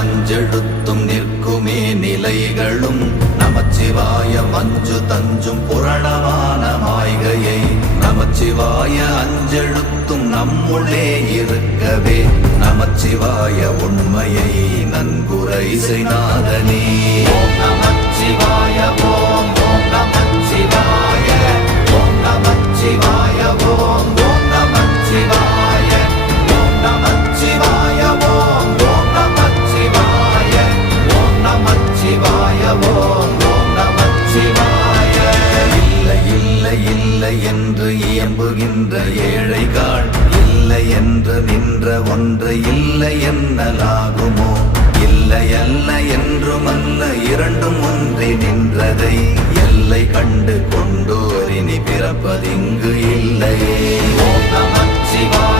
அஞ்செழுத்தும் நிற்குமே நிலைகளும் நமச்சிவாய மஞ்சு தஞ்சும் புரணமான மாய்கையை நமச்சிவாய அஞ்செழுத்தும் நம்முள்ளே இருக்கவே நமச்சிவாய உண்மையை நன்குரை செய்நாதனே. ஓம் நமச்சிவாய ஓம் ஓம் நமச்சிவாய ஓம் நமச்சிவாய ஓம் ஓம் நமச்சிவாய ஓம் நமச்சிவாய ஓம் ஓம் நமச்சிவாய ஓம் நமச்சிவாய ஓம் ஓம் நமச்சிவாய. இல்லை இல்லை இல்லை என்று இயம்புகின்ற ஏழைகாள் இல்லை என்று நின்ற ஒன்று இல்லை என்னலாகுமோ? இல்லை அல்ல என்றும் அல்ல இரண்டும் ஒன்றி நின்றதை எல்லை கண்டு கொண்டோர் இனி பிறப்பதிங்கு இல்லையே. ஓம் நமச்சிவாய